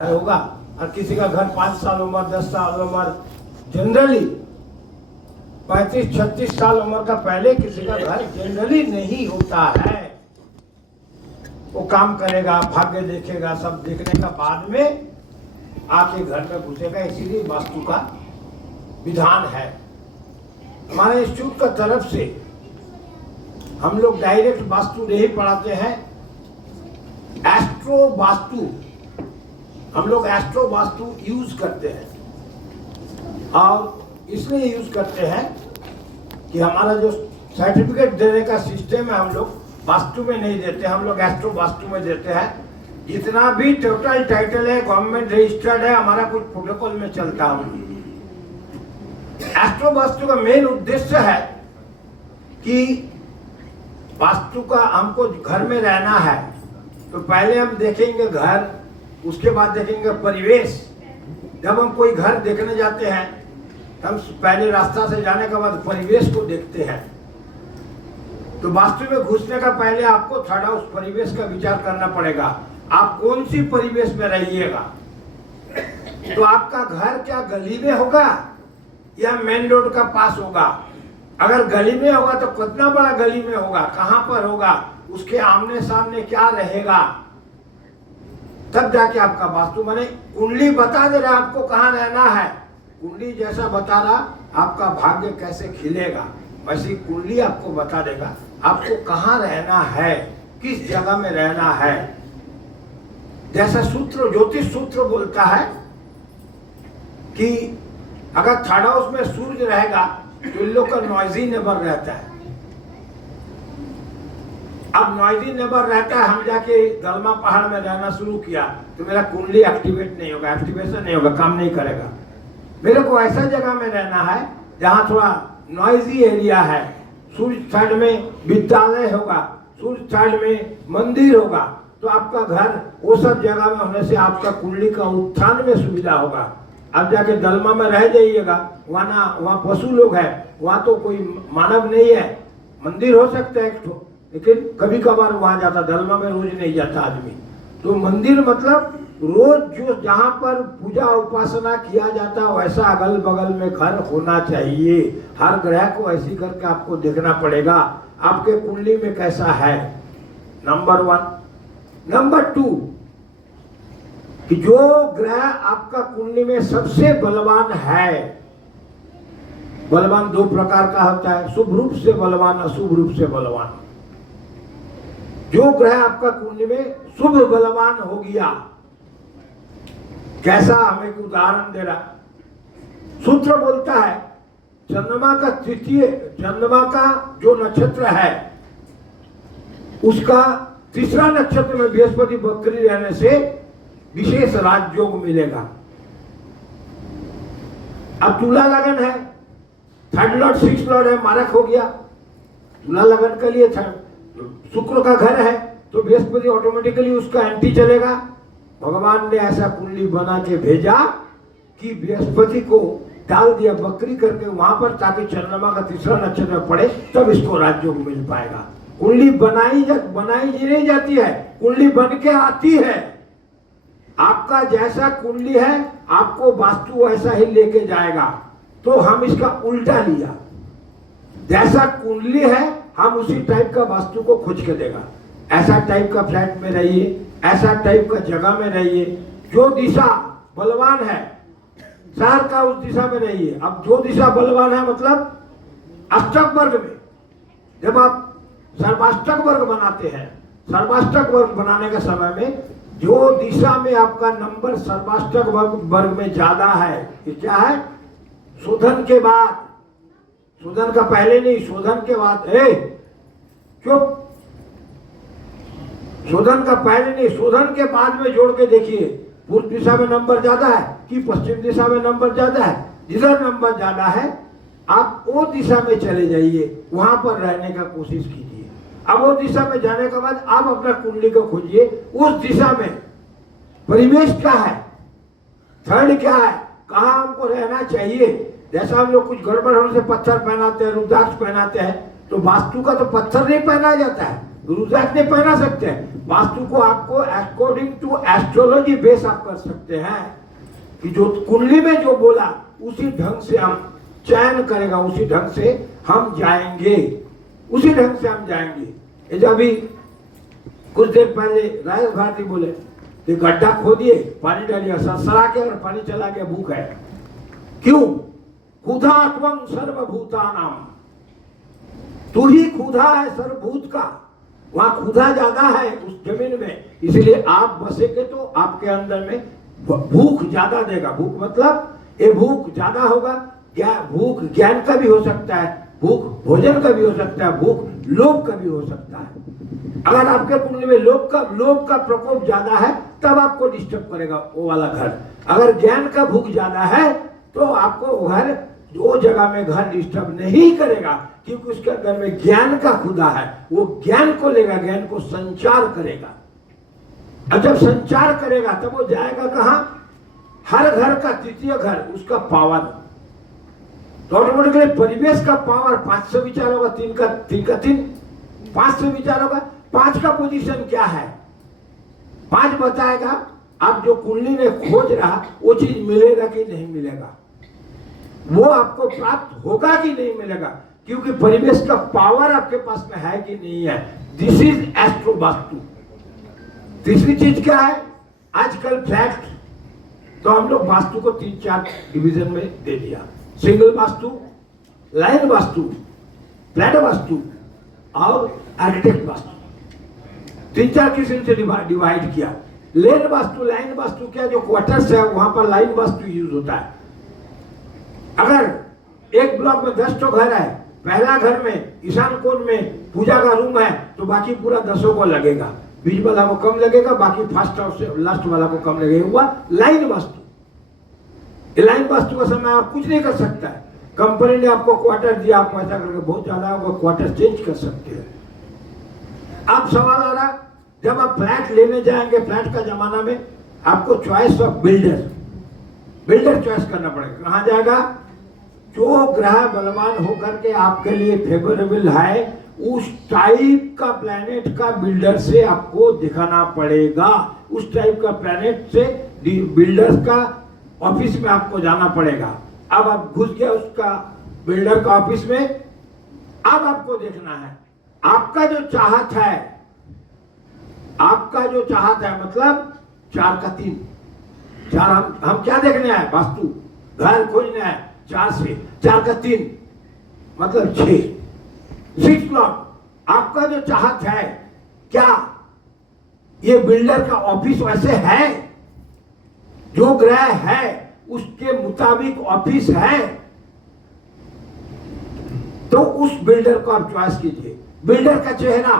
होगा और किसी का घर 5 साल उम्र, 10 साल उम्र, जनरली 35-36 साल उम्र का पहले किसी का घर जनरली नहीं होता है। वो काम करेगा, भाग्य देखेगा, सब देखने का बाद में आके घर में घुसेगा। इसीलिए वास्तु का विधान है। हमारे इंस्टीट्यूट का तरफ से हम लोग डायरेक्ट वास्तु नहीं पढ़ाते हैं, एस्ट्रो वास्तु हम लोग एस्ट्रो वास्तु यूज करते हैं। और इसलिए यूज करते हैं कि हमारा जो सर्टिफिकेट देने का सिस्टम है हम लोग वास्तु में नहीं देते, हम लोग एस्ट्रो वास्तु में देते हैं। जितना भी टोटल टाइटल है गवर्नमेंट रजिस्टर्ड है, हमारा कुछ प्रोटोकॉल में चलता है। एस्ट्रो वास्तु का मेन उद्देश्य है कि वास्तु का हमको घर में रहना है तो पहले हम देखेंगे घर, उसके बाद देखेंगे परिवेश। जब हम कोई घर देखने जाते हैं तो हम पहले रास्ता से जाने के बाद परिवेश को देखते हैं। तो वास्तु में घुसने का पहले आपको थोड़ा उस परिवेश का विचार करना पड़ेगा। आप कौन सी परिवेश में रहिएगा। तो आपका घर क्या गली में होगा या मेन रोड का पास होगा। अगर गली में होगा तो कितना बड़ा गली में होगा, कहां पर होगा, उसके आमने सामने क्या रहेगा, तब जाके आपका वास्तु बने। कुंडली बता दे रहा आपको कहाँ रहना है। कुंडली जैसा बता रहा आपका भाग्य कैसे खिलेगा, वैसी कुंडली आपको बता देगा आपको कहाँ रहना है, किस जगह में रहना है। जैसा सूत्र, ज्योतिष सूत्र बोलता है कि अगर थर्ड हाउस में सूर्य रहेगा तो इन लोग का नॉइजी नेबर रहता है। अब नॉइजी नेबर रहता है, हम जाके दलमा पहाड़ में रहना शुरू किया तो मेरा कुंडली एक्टिवेट नहीं होगा, एक्टिवेशन नहीं होगा, काम नहीं करेगा। मेरे को ऐसा जगह में रहना है जहाँ थोड़ा नॉइजी एरिया है। सूर्य साइड में विद्यालय होगा, सूर्य साइड में मंदिर होगा, तो आपका घर वो सब जगह में होने से आपका कुंडली का उत्थान में सुविधा होगा। अब जाके दलमा में रह जाइएगा, वहाँ पशु लोग हैं, वहाँ तो कोई मानव नहीं है। मंदिर हो सकता है एक ठो, लेकिन कभी कभार वहां जाता, दलमा में रोज नहीं जाता आदमी। तो मंदिर मतलब रोज जो जहां पर पूजा उपासना किया जाता है वैसा अगल बगल में घर होना चाहिए। हर ग्रह को ऐसी करके आपको देखना पड़ेगा आपके कुंडली में कैसा है, नंबर 1। नंबर 2 कि जो ग्रह आपका कुंडली में सबसे बलवान है, बलवान 2 प्रकार का होता है, शुभ रूप से बलवान, अशुभ रूप से बलवान। जो ग्रह आपका कुंडली में शुभ बलवान हो गया, कैसा, हमें एक उदाहरण दे रहा। सूत्र बोलता है चंद्रमा का तृतीय, चंद्रमा का जो नक्षत्र है उसका तीसरा नक्षत्र में बृहस्पति बकरी रहने से विशेष राजयोग मिलेगा। अब तुला लगन है, 3rd लॉर्ड 6th लॉर्ड है, मारक हो गया। तुला लगन के लिए शुक्र का घर है तो बृहस्पति ऑटोमेटिकली उसका एंटी चलेगा। भगवान ने ऐसा कुंडली बना के भेजा कि बृहस्पति को डाल दिया बकरी करके वहां पर, ताकि चंद्रमा का तीसरा नक्षत्र पड़े तब इसको राजयोग मिल पाएगा। कुंडली बनाई नहीं जाती है, कुंडली बन के आती है। आपका जैसा कुंडली है आपको वास्तु ऐसा ही लेके जाएगा। तो हम इसका उल्टा लिया, जैसा कुंडली है हम उसी टाइप का वास्तु को खोज के देगा। ऐसा टाइप का फ्लैट में रहिए, ऐसा टाइप का जगह में रहिए, जो दिशा बलवान है शहर का उस दिशा में रहिए। अब जो दिशा बलवान है मतलब अष्टक वर्ग में, जब आप सर्वाष्टक वर्ग बनाते हैं, सर्वाष्टक वर्ग बनाने के समय में जो दिशा में आपका नंबर सर्वाष्टक वर्ग में ज्यादा है, ये क्या है, शोधन के बाद, शोधन का पहले नहीं, शोधन के बाद। चुप, शोधन का पहले नहीं, शोधन के बाद में जोड़ के देखिए, पूर्व दिशा में नंबर ज्यादा है कि पश्चिम दिशा में नंबर ज्यादा है। जिधर नंबर ज्यादा है आप वो दिशा में चले जाइए, वहां पर रहने का कोशिश कीजिए। अब वो दिशा में जाने के बाद आप अपना कुंडली को खोजिए, उस दिशा में परिवेश क्या है, थर्ड क्या है, कहाँ हमको रहना चाहिए। जैसा हम लोग कुछ गड़बड़ होने से पत्थर पहनाते हैं, रुद्राक्ष पहनाते हैं, तो वास्तु का तो पत्थर नहीं पहनाया जाता है, रुद्राक्ष नहीं पहना सकते हैं। वास्तु को आपको अकॉर्डिंग टू एस्ट्रोलॉजी बेस आप कर सकते हैं कि जो कुंडली में जो बोला उसी ढंग से हम चयन करेगा, उसी ढंग से हम जाएंगे, उसी ढंग से हम जाएंगे। ये जब अभी कुछ देर पहले राजेश भारती बोले कि गड्ढा खोदिए पानी डालिए, सरसरा के अगर पानी चला गया भूख है। क्यों? खुदा त्वं सर्वभूतानां, तू ही खुदा है सर्वभूत का, वहां खुदा ज्यादा है उस जमीन में, इसलिए आप बसेंगे तो आपके अंदर में भूख ज्यादा देगा। भूख मतलब ये भूख ज्यादा होगा, भूख ज्ञान का भी हो सकता है, भूख भोजन का भी हो सकता है, भूख लोभ का भी हो सकता है। अगर आपके कुंडली में लोभ का प्रकोप ज्यादा है तब आपको डिस्टर्ब करेगा वो वाला घर। अगर ज्ञान का भूख ज्यादा है तो आपको घर, वो जगह में घर डिस्टर्ब नहीं करेगा, क्योंकि उसके अंदर में ज्ञान का खुदा है, वो ज्ञान को लेगा, ज्ञान को संचार करेगा। और जब संचार करेगा तब वो जाएगा कहां? हर घर का तृतीय घर, उसका पावर, तो ऑटोमेटिकली परिवेश का पावर 500 विचार होगा, 3 का 3 500 विचार होगा। 5 का पोजीशन क्या है? 5 बताएगा आप जो कुंडली में खोज रहा वो चीज मिलेगा कि नहीं मिलेगा, वो आपको प्राप्त होगा कि नहीं मिलेगा, क्योंकि परिवेश का पावर आपके पास में है कि नहीं है। This is astro vastu. तीसरी चीज क्या है? आजकल फ्लैट, तो हम लोग वास्तु को 3-4 डिवीजन में दे दिया, single vastu, line vastu, flat vastu और आर्किटेक्ट वास्तु, 3-4 किस्म से डिवाइड किया। लेन वास्तु, लाइन वास्तु क्या, जो क्वार्टर्स है वहां पर लाइन वास्तु यूज होता है। अगर एक ब्लॉक में 10 तो घर है, पहला घर में ईशान कोण में पूजा का रूम है तो बाकी पूरा 10 को लगेगा, बीच वाला को कम लगेगा, बाकी फर्स्ट और लास्ट वाला को कम लगेगा, हुआ लाइन वास्तु। लाइन वास्तु का समय आप कुछ नहीं कर सकता है, कंपनी ने आपको क्वार्टर दिया, आप ऐसा करके बहुत ज्यादा होगा, क्वार्टर चेंज कर सकते हैं। अब सवाल आ रहा, जब आप फ्लैट लेने जाएंगे, फ्लैट का जमाना में आपको चॉइस ऑफ बिल्डर चॉइस करना पड़ेगा। कहां जाएगा? जो ग्रह बलवान होकर के आपके लिए फेवरेबल है उस टाइप का प्लैनेट का बिल्डर से आपको दिखाना पड़ेगा, उस टाइप का प्लैनेट से बिल्डर्स का ऑफिस में आपको जाना पड़ेगा। अब आप घुस गए उसका बिल्डर का ऑफिस में, अब आपको देखना है आपका जो चाहत है, आपका जो चाहत है मतलब 4 का 3, 4 हम क्या देखने आए? वास्तु, घर खोजने आए। 4 से 4 का 3 मतलब 6 प्लॉट। आपका जो चाहत है, क्या ये बिल्डर का ऑफिस वैसे है, जो ग्रह है उसके मुताबिक ऑफिस है, तो उस बिल्डर को आप चॉइस कीजिए। बिल्डर का चेहरा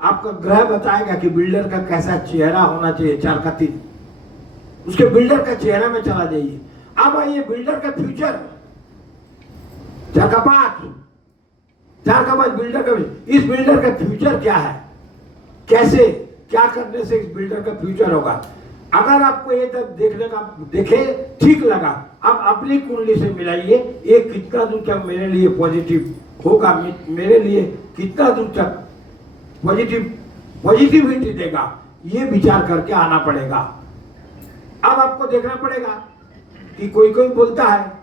आपका ग्रह बताएगा कि बिल्डर का कैसा चेहरा होना चाहिए। 4 का 3 उसके बिल्डर का चेहरा में चला जाइए। अब आइए बिल्डर का फ्यूचर, 4 का 5 बिल्डर का, इस बिल्डर का फ्यूचर क्या है, कैसे क्या करने से इस बिल्डर का फ्यूचर होगा। अगर आपको ये तब देखे ठीक लगा, अब अपनी कुंडली से मिलाइए, ये कितना दूर तक मेरे लिए पॉजिटिव होगा, मेरे लिए कितना दूर तक पॉजिटिविटी देगा, ये विचार करके आना पड़ेगा। अब आपको देखना पड़ेगा कि कोई बोलता है